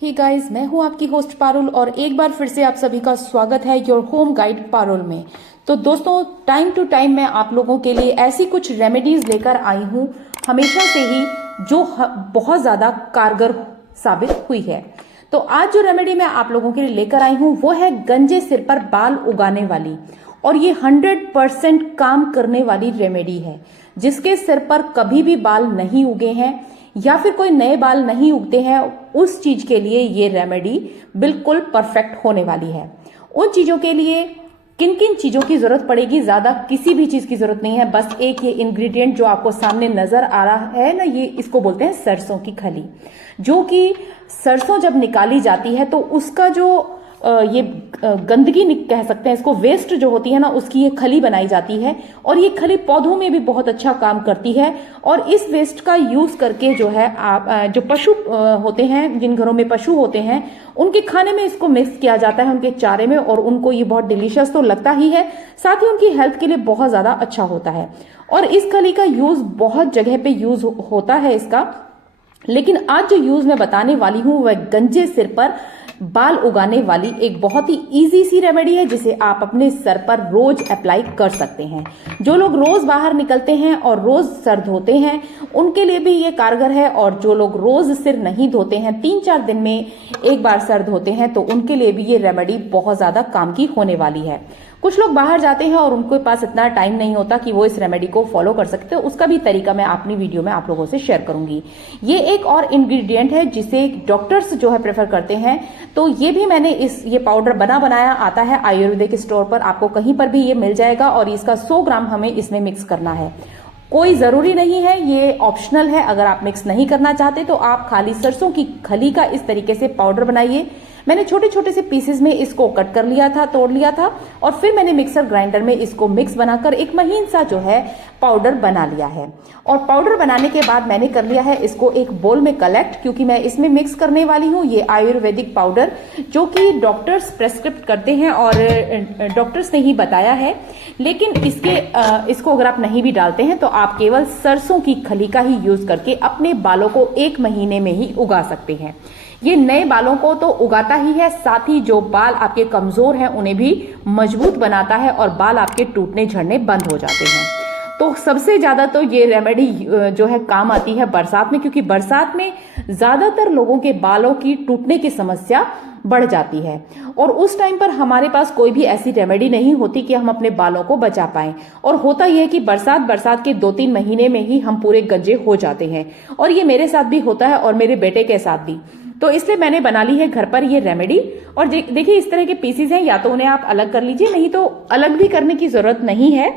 Hey guys, मैं हूं आपकी होस्ट पारुल और एक बार फिर से आप सभी का स्वागत है योर होम गाइड पारुल में। तो दोस्तों, टाइम टू टाइम मैं आप लोगों के लिए ऐसी कुछ रेमेडीज लेकर आई हूं हमेशा से ही, जो बहुत ज्यादा कारगर साबित हुई है। तो आज जो रेमेडी मैं आप लोगों के लिए लेकर आई हूं वो है गंजे सिर पर बाल उगाने वाली, और ये 100% काम करने वाली रेमेडी है। जिसके सिर पर कभी भी बाल नहीं उगे हैं या फिर कोई नए बाल नहीं उगते हैं, उस चीज के लिए ये रेमेडी बिल्कुल परफेक्ट होने वाली है। उन चीजों के लिए किन किन चीजों की जरूरत पड़ेगी, ज्यादा किसी भी चीज की जरूरत नहीं है। बस एक ये इंग्रेडिएंट जो आपको सामने नजर आ रहा है ना, ये इसको बोलते हैं सरसों की खली। जो कि सरसों जब निकाली जाती है तो उसका जो ये गंदगी कह सकते हैं इसको, वेस्ट जो होती है ना, उसकी ये खली बनाई जाती है। और ये खली पौधों में भी बहुत अच्छा काम करती है। और इस वेस्ट का यूज करके जो है आप जो पशु होते हैं, जिन घरों में पशु होते हैं, उनके खाने में इसको मिक्स किया जाता है, उनके चारे में, और उनको ये बहुत डिलीशियस तो लगता ही है, साथ ही उनकी हेल्थ के लिए बहुत ज्यादा अच्छा होता है। और इस खली का यूज बहुत जगह पे यूज होता है इसका। लेकिन आज जो यूज मैं बताने वाली हूं वह गंजे सिर पर बाल उगाने वाली एक बहुत ही इजी सी रेमेडी है, जिसे आप अपने सर पर रोज अप्लाई कर सकते हैं। जो लोग रोज बाहर निकलते हैं और रोज सर धोते हैं, उनके लिए भी ये कारगर है। और जो लोग रोज सिर नहीं धोते हैं, 3-4 दिन में एक बार सर धोते हैं, तो उनके लिए भी ये रेमेडी बहुत ज्यादा काम की होने वाली है। कुछ लोग बाहर जाते हैं और उनके पास इतना टाइम नहीं होता कि वो इस रेमेडी को फॉलो कर सकते हो, उसका भी तरीका मैं अपनी वीडियो में आप लोगों से शेयर करूंगी। ये एक और इंग्रेडिएंट है जिसे डॉक्टर्स जो है प्रेफर करते हैं। तो ये भी मैंने ये पाउडर बनाया आता है आयुर्वेदिक स्टोर पर, आपको कहीं पर भी ये मिल जाएगा। और इसका 100 ग्राम हमें इसमें मिक्स करना है। कोई जरूरी नहीं है, ये ऑप्शनल है। अगर आप मिक्स नहीं करना चाहते तो आप खाली सरसों की खली का इस तरीके से पाउडर बनाइए। मैंने छोटे छोटे से पीसेस में इसको कट कर लिया था, तोड़ लिया था, और फिर मैंने मिक्सर ग्राइंडर में इसको मिक्स बनाकर एक महीन सा जो है पाउडर बना लिया है। और पाउडर बनाने के बाद मैंने कर लिया है इसको एक बोल में कलेक्ट, क्योंकि मैं इसमें मिक्स करने वाली हूँ ये आयुर्वेदिक पाउडर, जो कि डॉक्टर्स प्रेस्क्रिप्ट करते हैं और डॉक्टर्स ने ही बताया है। लेकिन इसको अगर आप नहीं भी डालते हैं तो आप केवल सरसों की खली का ही यूज करके अपने बालों को 1 महीने में ही उगा सकते हैं। ये नए बालों को तो उगाता ही है, साथ ही जो बाल आपके कमजोर हैं उन्हें भी मजबूत बनाता है, और बाल आपके टूटने झड़ने बंद हो जाते हैं। तो सबसे ज्यादा तो ये रेमेडी जो है काम आती है बरसात में, क्योंकि बरसात में ज्यादातर लोगों के बालों की टूटने की समस्या बढ़ जाती है। और उस टाइम पर हमारे पास कोई भी ऐसी रेमेडी नहीं होती कि हम अपने बालों को बचा पाएं। और होता यह है कि बरसात के 2-3 महीने में ही हम पूरे गंजे हो जाते हैं। और ये मेरे साथ भी होता है और मेरे बेटे के साथ भी। तो इसलिए मैंने बना ली है घर पर ये रेमेडी। और देखिए, इस तरह के पीसेस हैं, या तो उन्हें आप अलग कर लीजिए, नहीं तो अलग भी करने की जरूरत नहीं है।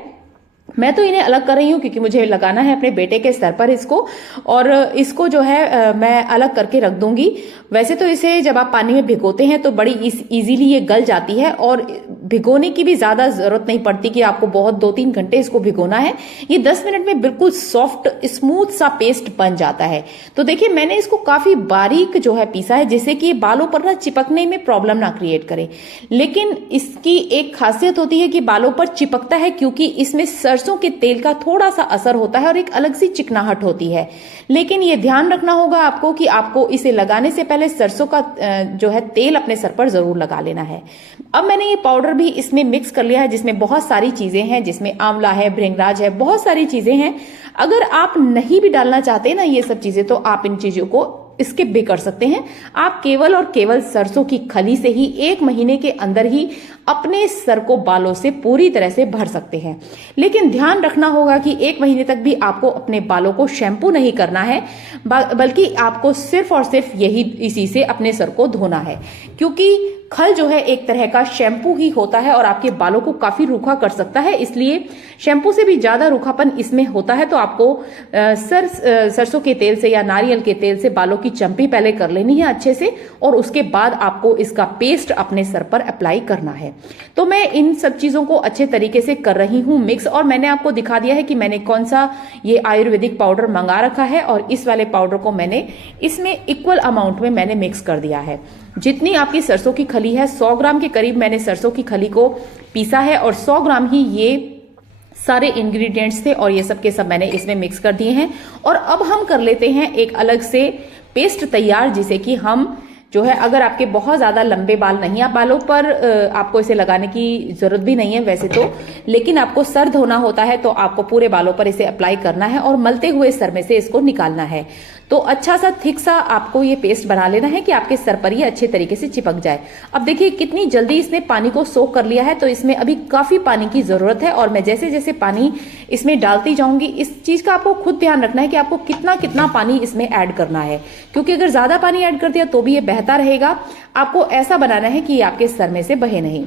मैं तो इन्हें अलग कर रही हूँ क्योंकि मुझे लगाना है अपने बेटे के सर पर इसको, और इसको जो है मैं अलग करके रख दूंगी। वैसे तो इसे जब आप पानी में भिगोते हैं तो बड़ी इजीली ये गल जाती है, और भिगोने की भी ज्यादा जरूरत नहीं पड़ती कि आपको बहुत 2-3 घंटे इसको भिगोना है। ये 10 मिनट में बिल्कुल सॉफ्ट स्मूथ सा पेस्ट बन जाता है। तो देखिए, मैंने इसको काफी बारीक जो है पीसा है, जिससे कि बालों पर ना चिपकने में प्रॉब्लम ना क्रिएट करे। लेकिन इसकी एक खासियत होती है कि बालों पर चिपकता है, क्योंकि इसमें सरसों के तेल का थोड़ा सा असर होता है और एक अलग सी चिकनाहट होती है। लेकिन ये ध्यान रखना होगा आपको कि आपको इसे लगाने से पहले सरसों का जो है तेल अपने सर पर जरूर लगा लेना है। अब मैंने ये पाउडर भी इसमें मिक्स कर लिया है, जिसमें बहुत सारी चीजें हैं, जिसमें आंवला है, भृंगराज है, बहुत सारी चीजें हैं। अगर आप नहीं भी डालना चाहते ना ये सब चीजें, तो आप इन चीजों को स्किप भी कर सकते हैं। आप केवल और केवल सरसों की खली से ही 1 महीने के अंदर ही अपने सर को बालों से पूरी तरह से भर सकते हैं। लेकिन ध्यान रखना होगा कि 1 महीने तक भी आपको अपने बालों को शैम्पू नहीं करना है, बल्कि आपको सिर्फ और सिर्फ इसी से अपने सर को धोना है। क्योंकि खल जो है एक तरह का शैम्पू ही होता है और आपके बालों को काफी रूखा कर सकता है, इसलिए शैम्पू से भी ज्यादा रूखापन इसमें होता है। तो आपको सरसों के तेल से या नारियल के तेल से बालों की चंपी पहले कर लेनी है अच्छे से, और उसके बाद आपको इसका पेस्ट अपने सर पर अप्लाई करना है। तो मैं इन सब चीजों को अच्छे तरीके से कर रही हूं मिक्स, और मैंने आपको दिखा दिया है कि मैंने कौन सा ये आयुर्वेदिक पाउडर मंगा रखा है, और इस वाले पाउडर को मैंने इसमें इक्वल अमाउंट में मैंने मिक्स कर दिया है। जितनी आपकी सरसों की खली है, 100 ग्राम के करीब मैंने सरसों की खली को पीसा है, और 100 ग्राम ही ये सारे इंग्रेडिएंट्स थे, और ये सब के सब मैंने इसमें मिक्स कर दिए हैं। और अब हम कर लेते हैं एक अलग से पेस्ट तैयार, जिसे कि हम जो है, अगर आपके बहुत ज्यादा लंबे बाल नहीं, आप बालों पर आपको इसे लगाने की जरूरत भी नहीं है वैसे तो, लेकिन आपको सर धोना होता है तो आपको पूरे बालों पर इसे अप्लाई करना है और मलते हुए सर में से इसको निकालना है। तो अच्छा सा थिक सा आपको ये पेस्ट बना लेना है कि आपके सर पर ये अच्छे तरीके से चिपक जाए। अब देखिए कितनी जल्दी इसने पानी को सोख कर लिया है, तो इसमें अभी काफी पानी की जरूरत है और मैं जैसे जैसे पानी इसमें डालती जाऊंगी, इस चीज का आपको खुद ध्यान रखना है कि आपको कितना कितना पानी इसमें ऐड करना है, क्योंकि अगर ज्यादा पानी ऐड कर दिया तो भी ये बहता रहेगा। आपको ऐसा बनाना है कि ये आपके सर में से बहे नहीं।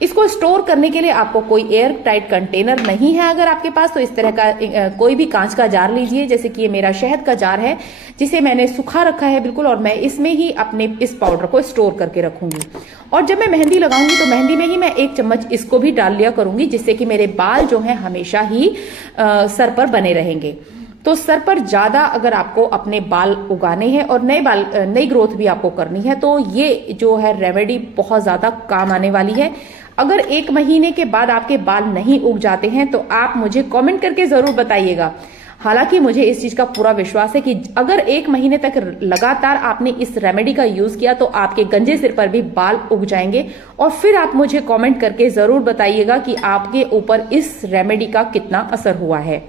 इसको स्टोर करने के लिए आपको कोई एयर टाइट कंटेनर नहीं है अगर आपके पास, तो इस तरह का कोई भी कांच का जार लीजिए। जैसे कि ये मेरा शहद का जार है जिसे मैंने सुखा रखा है बिल्कुल, और मैं इसमें ही अपने इस पाउडर को स्टोर करके रखूंगी। और जब मैं मेहंदी लगाऊंगी तो मेहंदी में ही मैं 1 चम्मच इसको भी डाल लिया करूंगी, जिससे कि मेरे बाल जो है हमेशा ही सर पर बने रहेंगे। तो सर पर ज्यादा अगर आपको अपने बाल उगाने हैं और नई ग्रोथ भी आपको करनी है, तो ये जो है रेमेडी बहुत ज्यादा काम आने वाली है। अगर 1 महीने के बाद आपके बाल नहीं उग जाते हैं तो आप मुझे कमेंट करके जरूर बताइएगा। हालांकि मुझे इस चीज का पूरा विश्वास है कि अगर 1 महीने तक लगातार आपने इस रेमेडी का यूज किया तो आपके गंजे सिर पर भी बाल उग जाएंगे, और फिर आप मुझे कमेंट करके जरूर बताइएगा कि आपके ऊपर इस रेमेडी का कितना असर हुआ है।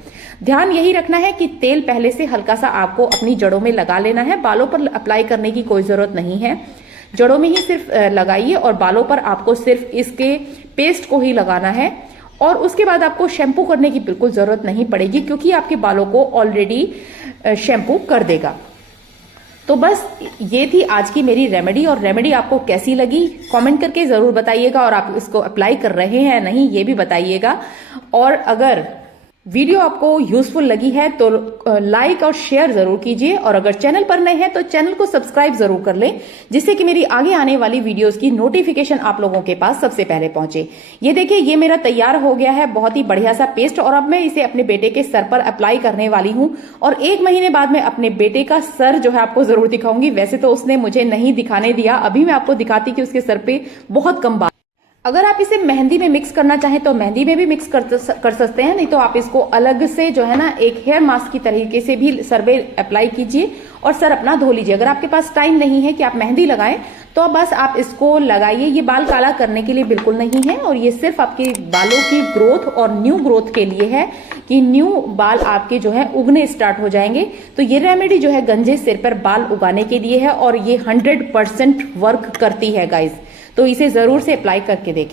ध्यान यही रखना है कि तेल पहले से हल्का सा आपको अपनी जड़ों में लगा लेना है, बालों पर अप्लाई करने की कोई जरूरत नहीं है। जड़ों में ही सिर्फ लगाइए और बालों पर आपको सिर्फ इसके पेस्ट को ही लगाना है, और उसके बाद आपको शैम्पू करने की बिल्कुल जरूरत नहीं पड़ेगी, क्योंकि आपके बालों को ऑलरेडी शैम्पू कर देगा। तो बस ये थी आज की मेरी रेमेडी, और रेमेडी आपको कैसी लगी कमेंट करके जरूर बताइएगा, और आप इसको अप्लाई कर रहे हैं नहीं ये भी बताइएगा। और अगर वीडियो आपको यूजफुल लगी है तो लाइक और शेयर जरूर कीजिए, और अगर चैनल पर नए हैं तो चैनल को सब्सक्राइब जरूर कर लें, जिससे कि मेरी आगे आने वाली वीडियोस की नोटिफिकेशन आप लोगों के पास सबसे पहले पहुंचे। ये देखिए ये मेरा तैयार हो गया है बहुत ही बढ़िया सा पेस्ट, और अब मैं इसे अपने बेटे के सर पर अप्लाई करने वाली हूं, और 1 महीने बाद मैं अपने बेटे का सर जो है आपको जरूर दिखाऊंगी। वैसे तो उसने मुझे नहीं दिखाने दिया, अभी मैं आपको दिखाती कि उसके सर पे बहुत कम बाल। अगर आप इसे मेहंदी में मिक्स करना चाहें तो मेहंदी में भी मिक्स कर सकते हैं, नहीं तो आप इसको अलग से जो है ना एक हेयर मास्क की तरीके से भी सर में अप्लाई कीजिए और सर अपना धो लीजिए। अगर आपके पास टाइम नहीं है कि आप मेहंदी लगाएं तो बस आप इसको लगाइए। ये बाल काला करने के लिए बिल्कुल नहीं है, और ये सिर्फ आपके बालों की ग्रोथ और न्यू ग्रोथ के लिए है कि न्यू बाल आपके जो है उगने स्टार्ट हो जाएंगे। तो ये रेमेडी जो है गंजे सिर पर बाल उगाने के लिए है, और ये 100% वर्क करती है गाइज। तो इसे जरूर से अप्लाई करके देखें।